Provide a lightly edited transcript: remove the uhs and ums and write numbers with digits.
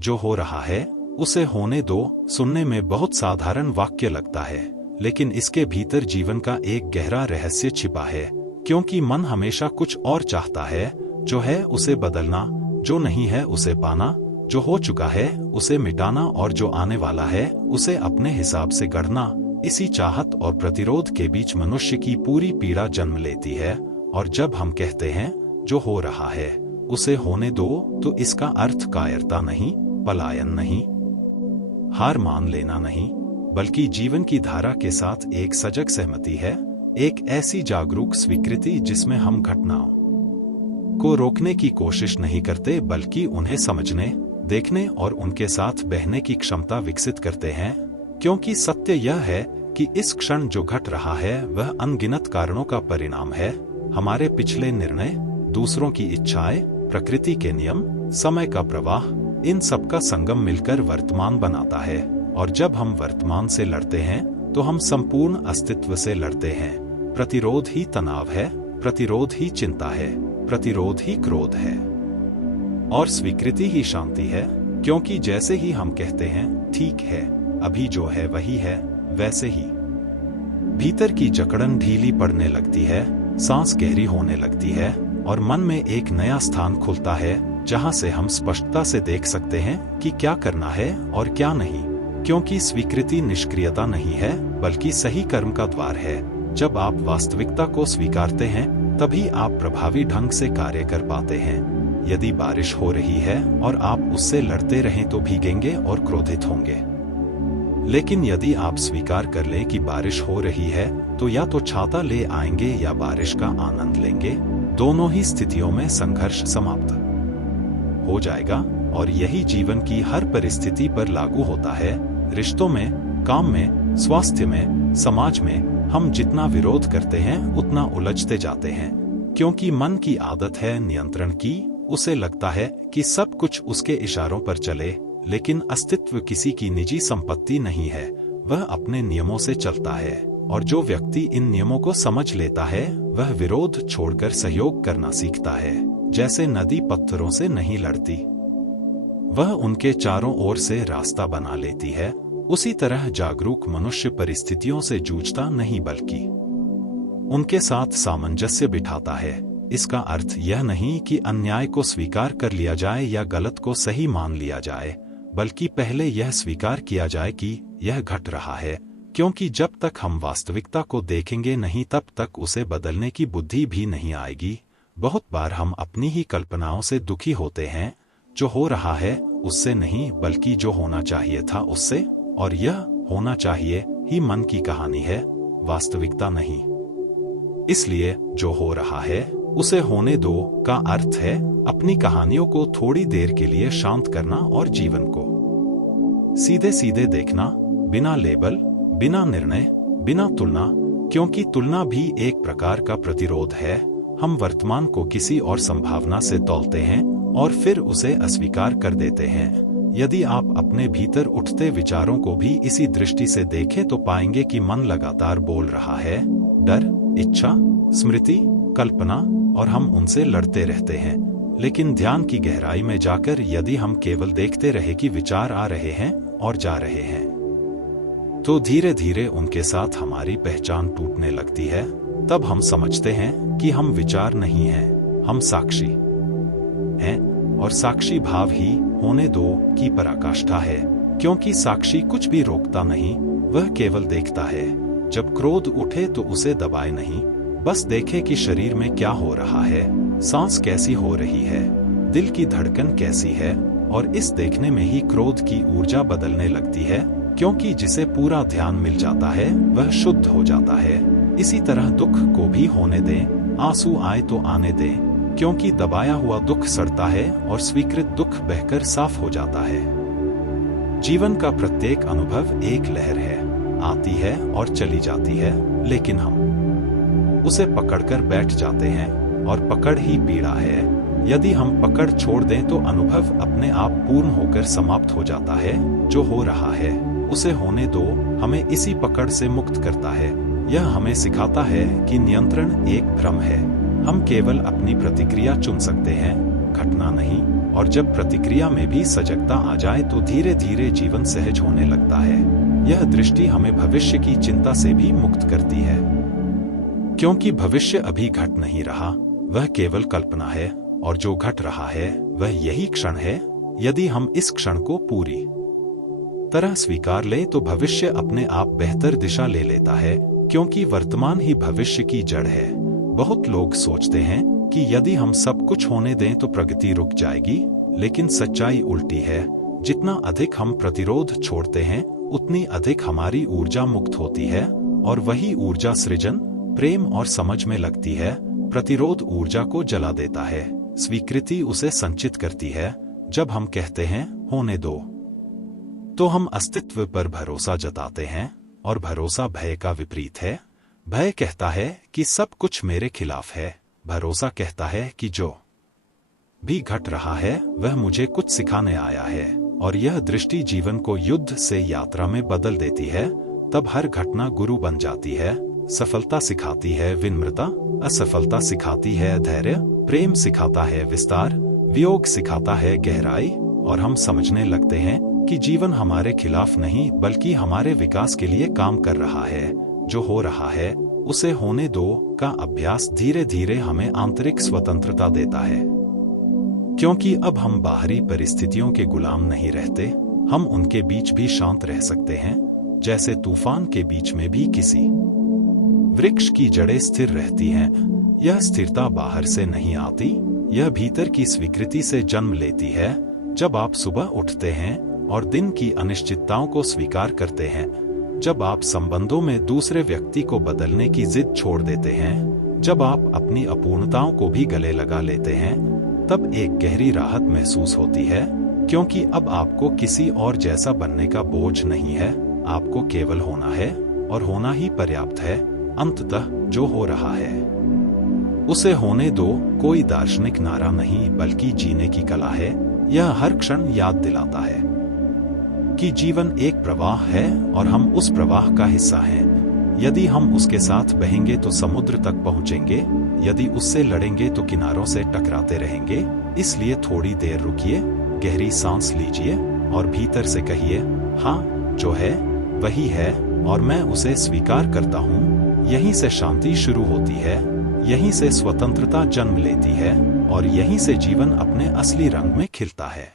जो हो रहा है उसे होने दो सुनने में बहुत साधारण वाक्य लगता है, लेकिन इसके भीतर जीवन का एक गहरा रहस्य छिपा है। क्योंकि मन हमेशा कुछ और चाहता है, जो है उसे बदलना, जो नहीं है उसे पाना, जो हो चुका है उसे मिटाना और जो आने वाला है उसे अपने हिसाब से गढ़ना। इसी चाहत और प्रतिरोध के बीच मनुष्य की पूरी पीड़ा जन्म लेती है। और जब हम कहते हैं जो हो रहा है उसे होने दो, तो इसका अर्थ कायरता नहीं, पलायन नहीं, हार मान लेना नहीं, बल्कि जीवन की धारा के साथ एक सजग सहमति है, एक ऐसी जागरूक स्वीकृति जिसमें हम घटनाओं को रोकने की कोशिश नहीं करते, बल्कि उन्हें समझने, देखने और उनके साथ बहने की क्षमता विकसित करते हैं। क्योंकि सत्य यह है कि इस क्षण जो घट रहा है वह अनगिनत कारणों का परिणाम है। हमारे पिछले निर्णय, दूसरों की इच्छाएं, प्रकृति के नियम, समय का प्रवाह, इन सब का संगम मिलकर वर्तमान बनाता है। और जब हम वर्तमान से लड़ते हैं तो हम संपूर्ण अस्तित्व से लड़ते हैं। प्रतिरोध ही तनाव है, प्रतिरोध ही चिंता है, प्रतिरोध ही क्रोध है, और स्वीकृति ही शांति है। क्योंकि जैसे ही हम कहते हैं ठीक है, अभी जो है वही है, वैसे ही भीतर की जकड़न ढीली पड़ने लगती है, सांस गहरी होने लगती है और मन में एक नया स्थान खुलता है, जहां से हम स्पष्टता से देख सकते हैं कि क्या करना है और क्या नहीं। क्योंकि स्वीकृति निष्क्रियता नहीं है, बल्कि सही कर्म का द्वार है। जब आप वास्तविकता को स्वीकारते हैं तभी आप प्रभावी ढंग से कार्य कर पाते हैं। यदि बारिश हो रही है और आप उससे लड़ते रहें तो भीगेंगे और क्रोधित होंगे। लेकिन यदि आप स्वीकार कर लें कि बारिश हो रही है तो या तो छाता ले आएंगे या बारिश का आनंद लेंगे। दोनों ही स्थितियों में संघर्ष समाप्त हो जाएगा। और यही जीवन की हर परिस्थिति पर लागू होता है। रिश्तों में, काम में, स्वास्थ्य में, समाज में हम जितना विरोध करते हैं उतना उलझते जाते हैं। क्योंकि मन की आदत है नियंत्रण की। उसे लगता है कि सब कुछ उसके इशारों पर चले, लेकिन अस्तित्व किसी की निजी संपत्ति नहीं है, वह अपने नियमों से चलता है। और जो व्यक्ति इन नियमों को समझ लेता है वह विरोध छोड़कर सहयोग करना सीखता है। जैसे नदी पत्थरों से नहीं लड़ती, वह उनके चारों ओर से रास्ता बना लेती है, उसी तरह जागरूक मनुष्य परिस्थितियों से जूझता नहीं बल्कि उनके साथ सामंजस्य बिठाता है। इसका अर्थ यह नहीं कि अन्याय को स्वीकार कर लिया जाए या गलत को सही मान लिया जाए, बल्कि पहले यह स्वीकार किया जाए कि यह घट रहा है। क्योंकि जब तक हम वास्तविकता को देखेंगे नहीं तब तक उसे बदलने की बुद्धि भी नहीं आएगी। बहुत बार हम अपनी ही कल्पनाओं से दुखी होते हैं। जो हो रहा है उससे नहीं, बल्कि जो होना चाहिए था उससे। और यह होना चाहिए ही मन की कहानी है, वास्तविकता नहीं। इसलिए जो हो रहा है उसे होने दो का अर्थ है अपनी कहानियों को थोड़ी देर के लिए शांत करना और जीवन को सीधे सीधे देखना, बिना लेबल, बिना निर्णय, बिना तुलना। क्योंकि तुलना भी एक प्रकार का प्रतिरोध है। हम वर्तमान को किसी और संभावना से तौलते हैं और फिर उसे अस्वीकार कर देते हैं। यदि आप अपने भीतर उठते विचारों को भी इसी दृष्टि से देखें तो पाएंगे कि मन लगातार बोल रहा है। डर, इच्छा, स्मृति, कल्पना, और हम उनसे लड़ते रहते हैं। लेकिन ध्यान की गहराई में जाकर यदि हम केवल देखते रहे कि विचार आ रहे हैं और जा रहे हैं, तो धीरे धीरे उनके साथ हमारी पहचान टूटने लगती है। तब हम समझते हैं कि हम विचार नहीं हैं, हम साक्षी हैं। और साक्षी भाव ही होने दो की पराकाष्ठा है। क्योंकि साक्षी कुछ भी रोकता नहीं, वह केवल देखता है। जब क्रोध उठे तो उसे दबाए नहीं, बस देखे कि शरीर में क्या हो रहा है, सांस कैसी हो रही है, दिल की धड़कन कैसी है। और इस देखने में ही क्रोध की ऊर्जा बदलने लगती है। क्योंकि जिसे पूरा ध्यान मिल जाता है वह शुद्ध हो जाता है। इसी तरह दुख को भी होने दें, आंसू आए तो आने दें। क्योंकि दबाया हुआ दुख सड़ता है और स्वीकृत दुख बहकर साफ हो जाता है। जीवन का प्रत्येक अनुभव एक लहर है, आती है और चली जाती है, लेकिन हम उसे पकड़कर बैठ जाते हैं और पकड़ ही पीड़ा है। यदि हम पकड़ छोड़ दें तो अनुभव अपने आप पूर्ण होकर समाप्त हो जाता है। जो हो रहा है उसे होने दो हमें इसी पकड़ से मुक्त करता है। यह हमें सिखाता है कि नियंत्रण एक भ्रम है। हम केवल अपनी प्रतिक्रिया चुन सकते हैं, घटना नहीं। और जब प्रतिक्रिया में भी सजगता आ जाए तो धीरे धीरे जीवन सहज होने लगता है। यह दृष्टि हमें भविष्य की चिंता से भी मुक्त करती है, क्योंकि भविष्य अभी घट नहीं रहा, वह केवल कल्पना है, और जो घट रहा है वह यही क्षण है। यदि हम इस क्षण को पूरी तरह स्वीकार ले तो भविष्य अपने आप बेहतर दिशा ले लेता है, क्योंकि वर्तमान ही भविष्य की जड़ है। बहुत लोग सोचते हैं कि यदि हम सब कुछ होने दें तो प्रगति रुक जाएगी, लेकिन सच्चाई उल्टी है। जितना अधिक हम प्रतिरोध छोड़ते हैं उतनी अधिक हमारी ऊर्जा मुक्त होती है, और वही ऊर्जा सृजन, प्रेम और समझ में लगती है। प्रतिरोध ऊर्जा को जला देता है, स्वीकृति उसे संचित करती है। जब हम कहते हैं होने दो, तो हम अस्तित्व पर भरोसा जताते हैं, और भरोसा भय का विपरीत है। भय कहता है कि सब कुछ मेरे खिलाफ है, भरोसा कहता है कि जो भी घट रहा है वह मुझे कुछ सिखाने आया है। और यह दृष्टि जीवन को युद्ध से यात्रा में बदल देती है। तब हर घटना गुरु बन जाती है। सफलता सिखाती है विनम्रता, असफलता सिखाती है धैर्य, प्रेम सिखाता है विस्तार, वियोग सिखाता है गहराई, और हम समझने लगते हैं कि जीवन हमारे खिलाफ नहीं बल्कि हमारे विकास के लिए काम कर रहा है। जो हो रहा है उसे होने दो का अभ्यास धीरे धीरे हमें आंतरिक स्वतंत्रता देता है, क्योंकि अब हम बाहरी परिस्थितियों के गुलाम नहीं रहते। हम उनके बीच भी शांत रह सकते हैं, जैसे तूफान के बीच में भी किसी वृक्ष की जड़ें स्थिर रहती हैं। यह स्थिरता बाहर से नहीं आती, यह भीतर की स्वीकृति से जन्म लेती है। जब आप सुबह उठते हैं और दिन की अनिश्चितताओं को स्वीकार करते हैं, जब आप संबंधों में दूसरे व्यक्ति को बदलने की जिद छोड़ देते हैं, जब आप अपनी अपूर्णताओं को भी गले लगा लेते हैं, तब एक गहरी राहत महसूस होती है, क्योंकि अब आपको किसी और जैसा बनने का बोझ नहीं है। आपको केवल होना है, और होना ही पर्याप्त है। अंततः जो हो रहा है उसे होने दो कोई दार्शनिक नारा नहीं बल्कि जीने की कला है। यह हर क्षण याद दिलाता है कि जीवन एक प्रवाह है और हम उस प्रवाह का हिस्सा हैं। यदि हम उसके साथ बहेंगे तो समुद्र तक पहुंचेंगे, यदि उससे लड़ेंगे तो किनारों से टकराते रहेंगे। इसलिए थोड़ी देर रुकिए, गहरी सांस लीजिए और भीतर से कहिए, हाँ जो है वही है और मैं उसे स्वीकार करता हूँ। यहीं से शांति शुरू होती है, यहीं से स्वतंत्रता जन्म लेती है और यहीं से जीवन अपने असली रंग में खिलता है।